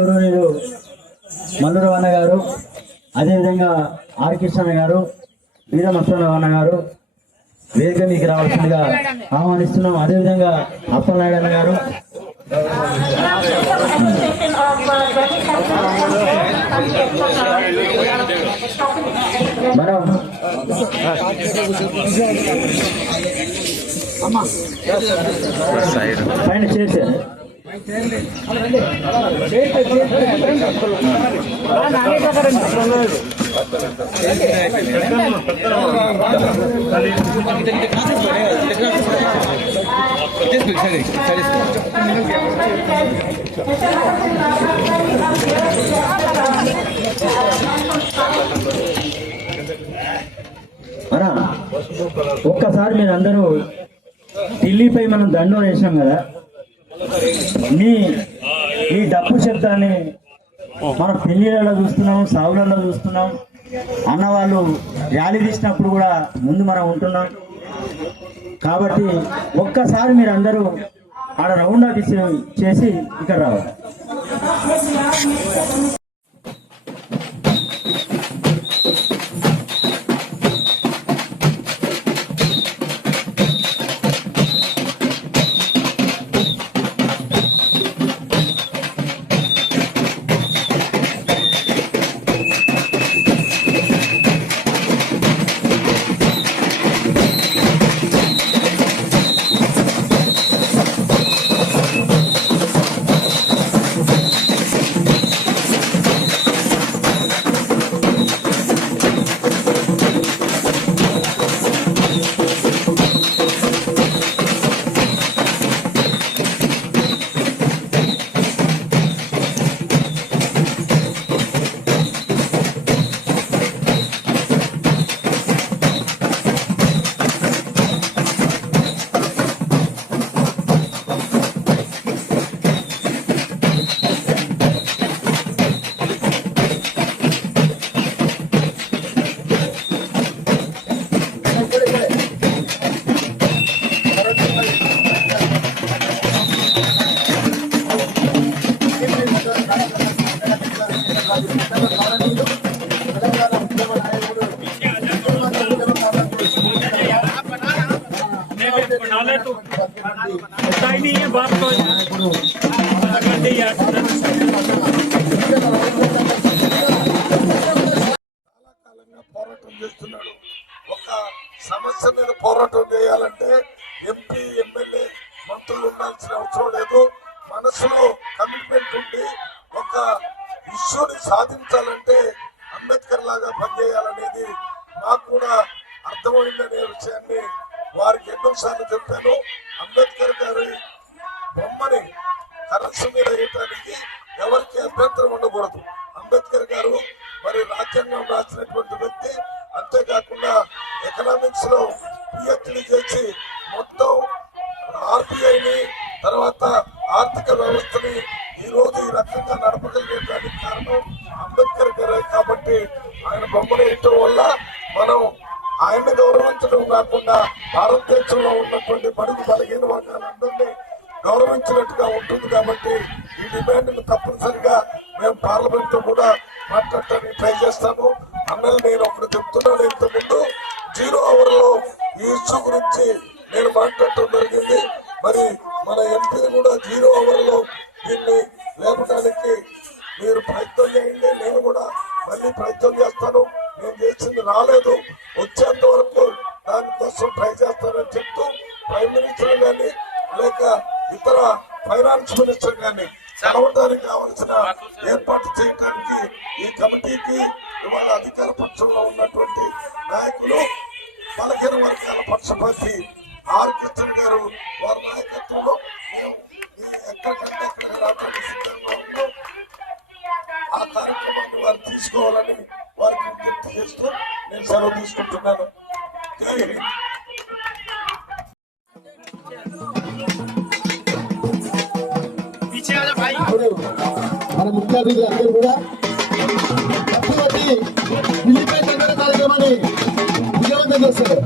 గౌరవనీయులు మల్లూరు అన్న గారు, అదేవిధంగా ఆర్ కృష్ణ గారు, వీరమస్తారావు అన్న గారు వేదిక మీకు రావాల్సిందిగా ఆహ్వానిస్తున్నాం. అదేవిధంగా అప్పలనాయుడు అన్న గారు, మనం పైన చేశారు. ఒక్కసారి మీరు అందరూ ఢిల్లీపై మనం దండం వేసాం కదా, మీ డప్పు శబ్దాన్ని మన పెళ్లిళ్ళలో చూస్తున్నాం, సావులలో చూస్తున్నాం, అన్నవాళ్ళు ర్యాలీ తీసినప్పుడు కూడా ముందు మనం ఉంటున్నాం. కాబట్టి ఒక్కసారి మీరు అందరూ ఆడ రౌండ్ ఆఫ్ చేసి ఇక్కడ రావాలి. పోరాటం చేస్తున్నాడు. ఒక సమస్య మీద పోరాటం చేయాలంటే ఎంపీ, ఎమ్మెల్యే, మంత్రులు ఉండాల్సిన అవసరం లేదు. మనసులో కమిట్మెంట్ ఉండి ఒక ఇష్యూని సాధించాలంటే అంబేద్కర్ లాగా పనిచేయాలనేది మాకు కూడా అర్థమైందనే విషయాన్ని వారికి ఎన్నోసార్లు చెప్పాను. అంబేద్కర్ గారి బొమ్మని కరన్సీ మీద వేయటానికి ఎవరికి అభ్యంతరం ఉండకూడదు. అంబేద్కర్ గారు మరి రాజ్యాంగం రాసినటువంటి వ్యక్తి. అంతేకాకుండా ఎకనామిక్స్ లో పిహెచ్డి చేసి మొత్తం ఆర్బీఐని, తర్వాత ఆర్థిక వ్యవస్థని ఈ రోజు ఈ రకంగా నడపగలిగేదానికి కారణం అంబేద్కర్ గారే. కాబట్టి ఆయన బొమ్మను వేయటం వల్ల మనం ఆయన్ని గౌరవించడం కాకుండా భారతదేశంలో ఉన్నటువంటి బడుగు బలహీన వర్గాలందరినీ గౌరవించినట్టుగా ఉంటుంది. కాబట్టి ఈ డిమాండ్ తప్పనిసరిగా మేము పార్లమెంట్ లో కూడా మాట్లాడటానికి ట్రై చేస్తాను. అన్నలు నేను ఒకటి చెప్తున్నాను, ఇంతకుముందు 0 అవర్ లో ఈ ఇష్యూ గురించి నేను మాట్లాడటం జరిగింది. మరి మన ఎంపీ కూడా 0 అవర్ లో దీన్ని లేపడానికి మీరు ప్రయత్నం చేయండి. నేను కూడా మళ్ళీ ప్రయత్నం చేస్తాను. నేను చేసింది రాలేదు, వచ్చేంత వరకు దానికోసం ట్రై చేస్తానని చెప్తూ ప్రైమ్ మినిస్టర్ గాని లేక ఇతర ఫైనాన్స్ మినిస్టర్ గాని కలవడానికి కావాల్సిన ఏర్పాటు చేయడానికి ఈ కమిటీకి ఇవాళ అధికార పక్షంలో ఉన్నటువంటి నాయకులు, బలహీన వర్గాల పక్షపాతి ఆర్ కృష్ణ గారు, వారి నాయకత్వంలో మేము ఎక్కడికంటే అక్కడ రావడానికి సిద్ధంగా ఉన్నాం. ఆ కార్యక్రమాన్ని వారు తీసుకోవాలని వారికి విజ్ఞప్తి చేస్తూ నేను సెలవు తీసుకుంటున్నాను. జై హింద్. మన ముఖ్య అతిథులు అందరూ కూడా తప్పబట్టి ఢిల్లీపై సంఘటన కార్యక్రమాన్ని విజయవంతం చేస్తారు.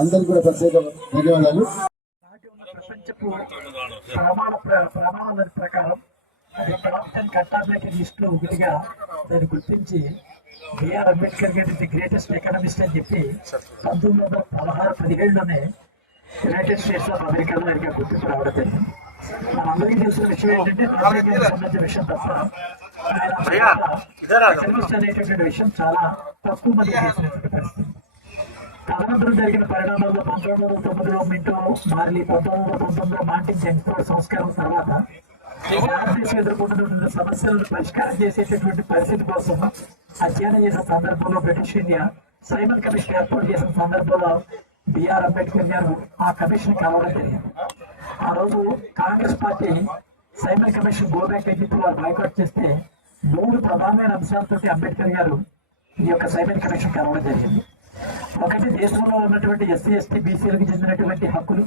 అందరికీ కూడా ప్రత్యేక ధన్యవాదాలు. ప్రపంచపు ప్రమాణాల ప్రకారం అది కరప్షన్ కట్టాబెట్టి లిస్ట్ లో ఒకటిగా దాన్ని గుర్తించి బిఆర్ అంబేద్కర్ గారి ది గ్రేటెస్ట్ ఎకనామిస్ట్ అని చెప్పి 1916-17లోనే యునైటెడ్ స్టేట్స్ ఆఫ్ అమెరికాలో ఆయనకి గుర్తింపు రావడం జరిగింది. మనందరికీ తెలిసిన విషయం ఏంటంటే రాజకీయాలకు సంబంధించిన విషయం తప్ప ఎకనామిస్ట్ అనేటటువంటి విషయం చాలా తక్కువ మంది చేసినటువంటి పరిస్థితి. తదనంతరం జరిగిన పరిణామాల్లో 1909లో మింటో మార్లీ, 1919లో మార్టిన్ జెన్స్ఫోర్డ్ సంస్కారం తర్వాత భారతదేశం ఎదుర్కొంటున్న సమస్యలను పరిష్కారం చేసేటటువంటి పరిస్థితి కోసం అధ్యయనం చేసిన సందర్భంలో బ్రిటిష్ ఇండియా సైమన్ కమిషన్ ఏర్పాటు చేసిన సందర్భంలో బిఆర్ అంబేద్కర్ గారు ఆ కమిషన్ కలవడం జరిగింది. ఆ రోజు Congress party Simon commission go back అని చెప్పి వారు బైకాట్ చేస్తే 3 ప్రధానమైన అంశాలతో అంబేద్కర్ గారు ఈ యొక్క సైమన్ కమిషన్ కలవడం జరిగింది. ఒకటి, దేశంలో ఉన్నటువంటి ఎస్సీ ఎస్టీ బీసీలకు చెందినటువంటి హక్కులు.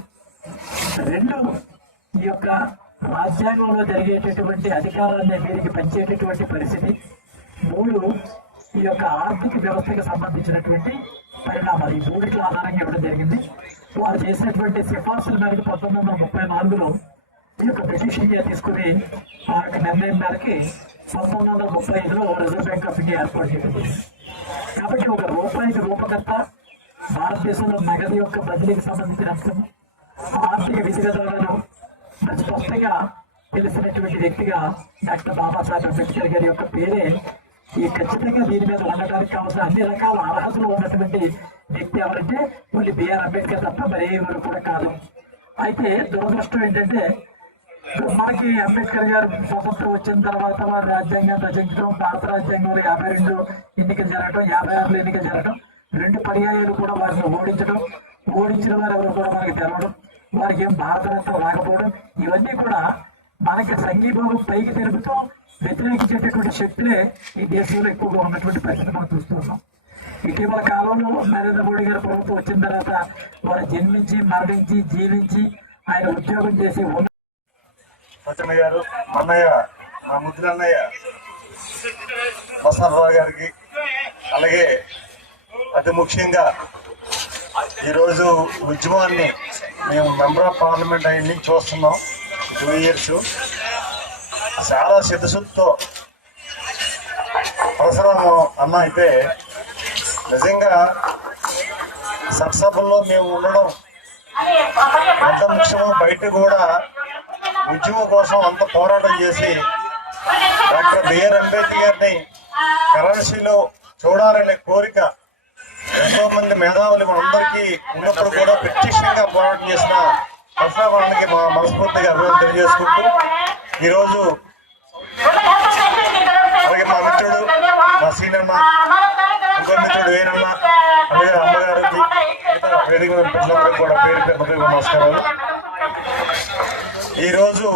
2, ఈ యొక్క రాజ్యాంగంలో జరిగేటటువంటి అధికారాన్ని వీరికి పంచేటటువంటి పరిస్థితి. 3, ఈ యొక్క ఆర్థిక వ్యవస్థకు సంబంధించినటువంటి పరిణామాలు. ఈ 3 ఆధారంగా ఇవ్వడం జరిగింది. వారు చేసినటువంటి సిఫార్సుల మేరకు 1934లో ఈ యొక్క బ్రిటిష్ ఇండియా తీసుకుని ఆ యొక్క నిర్ణయం మేరకి 1935లో రిజర్వ్ బ్యాంక్ ఆఫ్ ఇండియా ఏర్పాటు చేయడం. కాబట్టి ఒక రూపాయికి రూపకర్త, భారతదేశంలో నగదు యొక్క బదిలీకి సంబంధించిన అంశం, ఆర్థిక విధిగతలను స్పష్టంగా తెలిసినటువంటి వ్యక్తిగా డాక్టర్ బాబాసాహెబ్ అంబేద్కర్ గారి యొక్క పేరే ఈ ఖచ్చితంగా దీని మీద ఉండడానికి కావాల్సిన అన్ని రకాల అర్హతలు ఉన్నటువంటి వ్యక్తి ఎవరంటే ఓన్లీ బిఆర్ అంబేద్కర్ తప్ప మరే ఎవరు కూడా కాదు. అయితే దురదృష్టం ఏంటంటే మనకి అంబేద్కర్ గారు స్వతంత్రం వచ్చిన తర్వాత వారి రాజ్యాంగం రచించడం, భారత రాజ్యాంగంలో 52 ఎన్నికలు జరగడం, 56లో ఎన్నికలు జరగడం, 2 పర్యాయాలు కూడా వారిని ఓడించిన వారు ఎవరు కూడా మనకి తెలవడం, వారికి ఏం భారతరత్న రాకపోవడం, ఇవన్నీ కూడా మనకి సంఘీభావం పైకి తెలుపుతూ వ్యతిరేకించేటటువంటి శక్తులే ఈ దేశంలో ఎక్కువగా ఉన్నటువంటి పరిస్థితి మనం చూస్తున్నాం. ఇటీవల కాలంలో నరేంద్ర మోడీ గారి ప్రభుత్వం వచ్చిన తర్వాత వారు జన్మించి, మరణించి, జీవించి ఆయన ఉద్యోగం చేసి సత్యన్న గారు, అన్నయ్య, మా ముద్దుల అన్నయ్య వసంతరావు గారికి, అలాగే అతి ముఖ్యంగా ఈరోజు ఉద్యమాన్ని మేము మెంబర్ ఆఫ్ పార్లమెంట్ అయిన నుంచి చూస్తున్నాం. 2 years చాలా సిద్ధశుద్ధితో పరశురాము అన్న అయితే నిజంగా సత్సభల్లో మేము ఉండడం ఎంత ముఖ్యమో, బయట కూడా ఉద్యమం కోసం అంత పోరాటం చేసి డాక్టర్ బిఆర్ అంబేద్కర్ గారిని కరెన్సీలో చూడాలనే కోరిక ఎంతో మంది మేధావులు మనందరికీ ఉన్నప్పుడు కూడా ప్రత్యక్షంగా పోరాటం చేసిన పరశురామానికి మా మనస్ఫూర్తిగా అభివృద్ధి తెలియజేసుకుంటూ ఈరోజు అలాగే మా మిత్రుడు, మా సీనన్న, ఇంకో మిత్రుడు వేరన్న, అలాగే అమ్మగారికి, వేదిక పిల్లలందరికీ కూడా పేరు నమస్కారాలు. ఈరోజు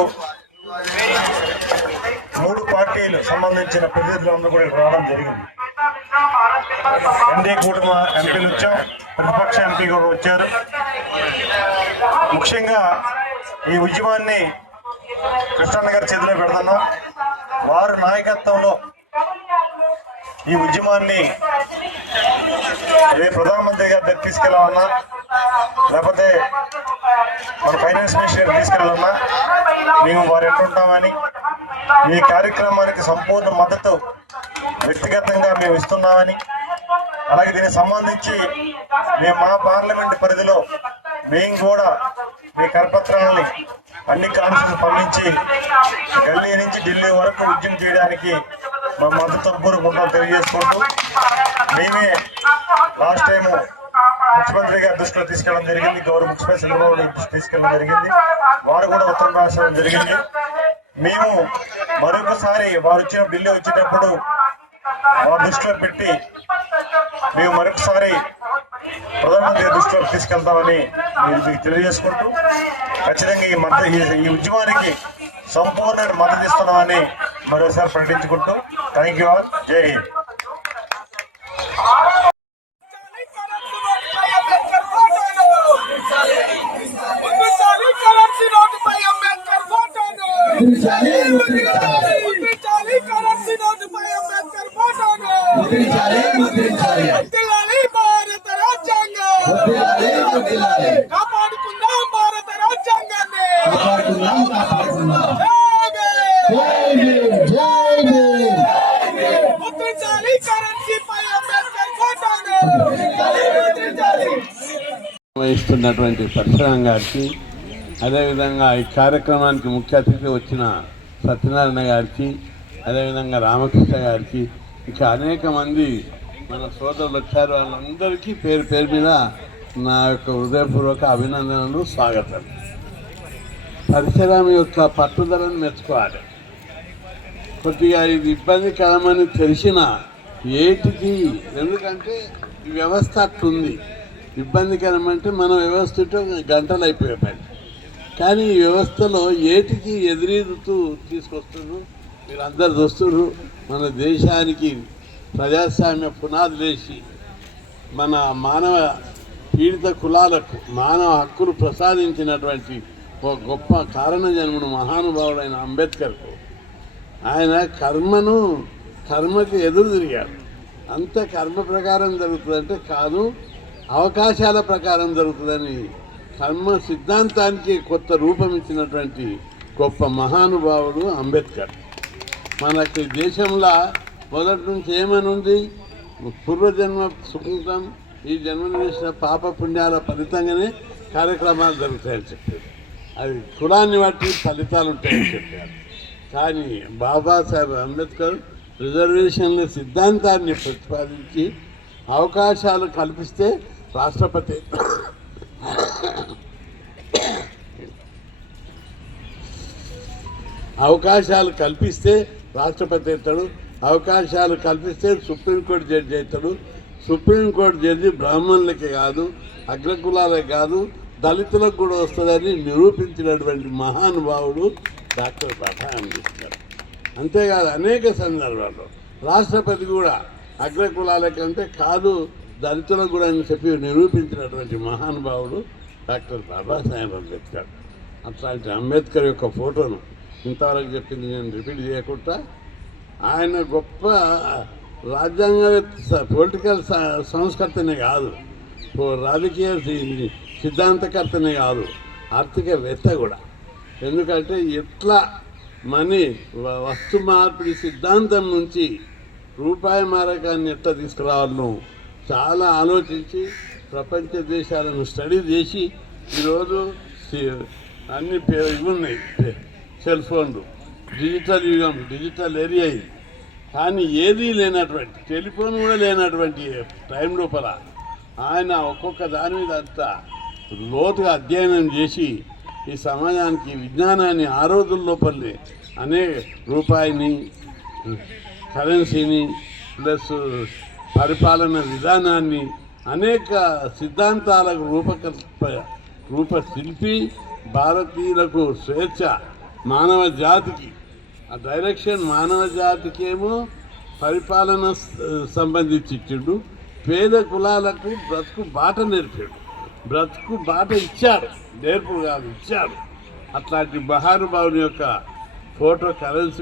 3 పార్టీలు సంబంధించిన ప్రతినిధులందరూ కూడా రావడం జరిగింది. ఎన్డీఏ కూటమి ఎంపీలు వచ్చాం, ప్రతిపక్ష ఎంపీ కూడా వచ్చారు. ముఖ్యంగా ఈ ఉద్యమాన్ని కృష్ణన్న గారి చేతిలో పెడుతున్నాం. వారి నాయకత్వంలో ఈ ఉద్యమాన్ని ప్రధానమంత్రి గారి దగ్గర తీసుకెళ్ళాలన్నా, లేకపోతే మన ఫైనాన్స్ మినిస్టర్ తీసుకెళ్ళాలన్నా మేము వారు ఎట్లుంటామని ఈ కార్యక్రమానికి సంపూర్ణ మద్దతు వ్యక్తిగతంగా మేము ఇస్తున్నామని, అలాగే దీనికి సంబంధించి మేము మా పార్లమెంట్ పరిధిలో మేము కూడా మీ కరపత్రాలని అన్ని కాన్ఫరెన్స్ పంపించి గల్లీ నుంచి ఢిల్లీ వరకు ఉద్యమం చేయడానికి మా మద్దతు పూర్వకుంటాం తెలియజేసుకుంటూ, మేమే లాస్ట్ టైము ముఖ్యమంత్రి గారి దృష్టిలో తీసుకెళ్ళడం జరిగింది, గౌరవ ముఖ్యమంత్రి చంద్రబాబు నాయుడు దృష్టి తీసుకెళ్ళడం జరిగింది, వారు కూడా ఉత్తరం రాసడం జరిగింది. మేము మరొకసారి వారు వచ్చిన ఢిల్లీ వచ్చేటప్పుడు వారి దృష్టిలో పెట్టి మేము మరొకసారి ప్రధానమంత్రి దృష్టిలో తీసుకెళ్తామని మీకు తెలియజేసుకుంటూ, ఖచ్చితంగా ఈ ఉద్యమానికి సంపూర్ణ మద్దతు ఇస్తున్నామని మరోసారి ప్రకటించుకుంటూ, థ్యాంక్ యూ ఆల్. జై హింద్. భారత రాజ్యాంగం వహిస్తున్నటువంటి పరశురాం గారికి, అదేవిధంగా ఈ కార్యక్రమానికి ముఖ్య అతిథి వచ్చిన సత్యనారాయణ గారికి, అదేవిధంగా రామకృష్ణ గారికి, ఇంకా అనేక మంది మన సోదరులు వచ్చారు. వాళ్ళందరికీ పేరు పేరు మీద నా యొక్క హృదయపూర్వక అభినందనలు, స్వాగతం. పరశురాం యొక్క పట్టుదలను మెచ్చుకోవాలి. కొద్దిగా ఇది ఇబ్బందికరమని తెలిసిన ఏటికి, ఎందుకంటే ఈ వ్యవస్థ అట్లుంది. ఇబ్బందికరం అంటే మన వ్యవస్థతో గంటలు అయిపోయాయి. కానీ ఈ వ్యవస్థలో ఏటికి ఎదురీదుతూ తీసుకొస్తున్నారు. మీరు అందరు చూస్తున్నారు. మన దేశానికి ప్రజాస్వామ్య పునాదులేసి మన మానవ పీడిత కులాలకు మానవ హక్కులు ప్రసాదించినటువంటి ఒక గొప్ప కారణ జన్ముడు మహానుభావుడైన అంబేద్కర్కు ఆయన కర్మకి ఎదురు తిరిగాడు. అంత కర్మ ప్రకారం జరుగుతుందంటే కాదు, అవకాశాల ప్రకారం జరుగుతుందని కర్మ సిద్ధాంతానికి కొత్త రూపం ఇచ్చినటువంటి గొప్ప మహానుభావుడు అంబేద్కర్. మనకి దేశంలో మొదటి నుంచి ఏమని ఉంది? పూర్వజన్మ సుకృతం, ఈ జన్మను చేసిన పాప పుణ్యాల ఫలితంగానే కార్యక్రమాలు జరుగుతాయని చెప్పారు. అది కులాన్ని బట్టి ఫలితాలు ఉంటాయని చెప్పారు. కానీ బాబాసాహెబ్ అంబేద్కర్ రిజర్వేషన్ల సిద్ధాంతాన్ని ప్రతిపాదించి అవకాశాలు కల్పిస్తే రాష్ట్రపతి అవకాశాలు కల్పిస్తే రాష్ట్రపతి అవుతాడు, అవకాశాలు కల్పిస్తే సుప్రీంకోర్టు జడ్జి అవుతాడు. సుప్రీంకోర్టు జడ్జి బ్రాహ్మణులకే కాదు, అగ్రకులాలకే కాదు, దళితులకు కూడా వస్తుందని నిరూపించినటువంటి మహానుభావుడు డాక్టర్ బాబా అంబేద్కర్. అంతేకాదు అనేక సందర్భాల్లో రాష్ట్రపతి కూడా అగ్రకులాలకంటే కాదు, దళితులకు కూడా అని చెప్పి నిరూపించినటువంటి మహానుభావుడు డాక్టర్ బాబాసాహెబ్ అంబేద్కర్. అట్లాంటి అంబేద్కర్ యొక్క ఫోటోను ఇంతవరకు చెప్పింది నేను రిపీట్ చేయకుండా, ఆయన గొప్ప రాజ్యాంగ పొలిటికల్ సంస్కర్తనే కాదు, రాజకీయ సిద్ధాంతకర్తనే కాదు, ఆర్థికవేత్త కూడా. ఎందుకంటే ఎట్లా మనీ వస్తు మార్పిడి సిద్ధాంతం నుంచి రూపాయి మారకాన్ని ఎట్లా తీసుకురావాలను చాలా ఆలోచించి ప్రపంచ దేశాలను స్టడీ చేసి ఈరోజు అన్ని ఇవి ఉన్నాయి, సెల్ ఫోన్లు, డిజిటల్ యుగం, డిజిటల్ ఏరియా ఇది. కానీ ఏదీ లేనటువంటి, టెలిఫోన్ కూడా లేనటువంటి టైం లోపల ఆయన ఒక్కొక్క దాని మీద అంతా లోతుగా అధ్యయనం చేసి ఈ సమాజానికి విజ్ఞానాన్ని ఆ రోజుల లోపలే అనేక రూపాయిని, కరెన్సీని, ప్లస్ పరిపాలన విధానాన్ని, అనేక సిద్ధాంతాలకు రూపశిల్పి భారతీయులకు స్వేచ్ఛ, మానవ జాతికి ఆ డైరెక్షన్, మానవ జాతికేమో పరిపాలన సంబంధించి ఇచ్చిండు, పేద కులాలకు బ్రతుకు బాట నేర్పాడు, బ్రతుకు బాట ఇచ్చాడు, నేర్పుడు కాదు ఇచ్చాడు. అట్లాంటి మహానుభావుని యొక్క ఫోటో కరెన్సీ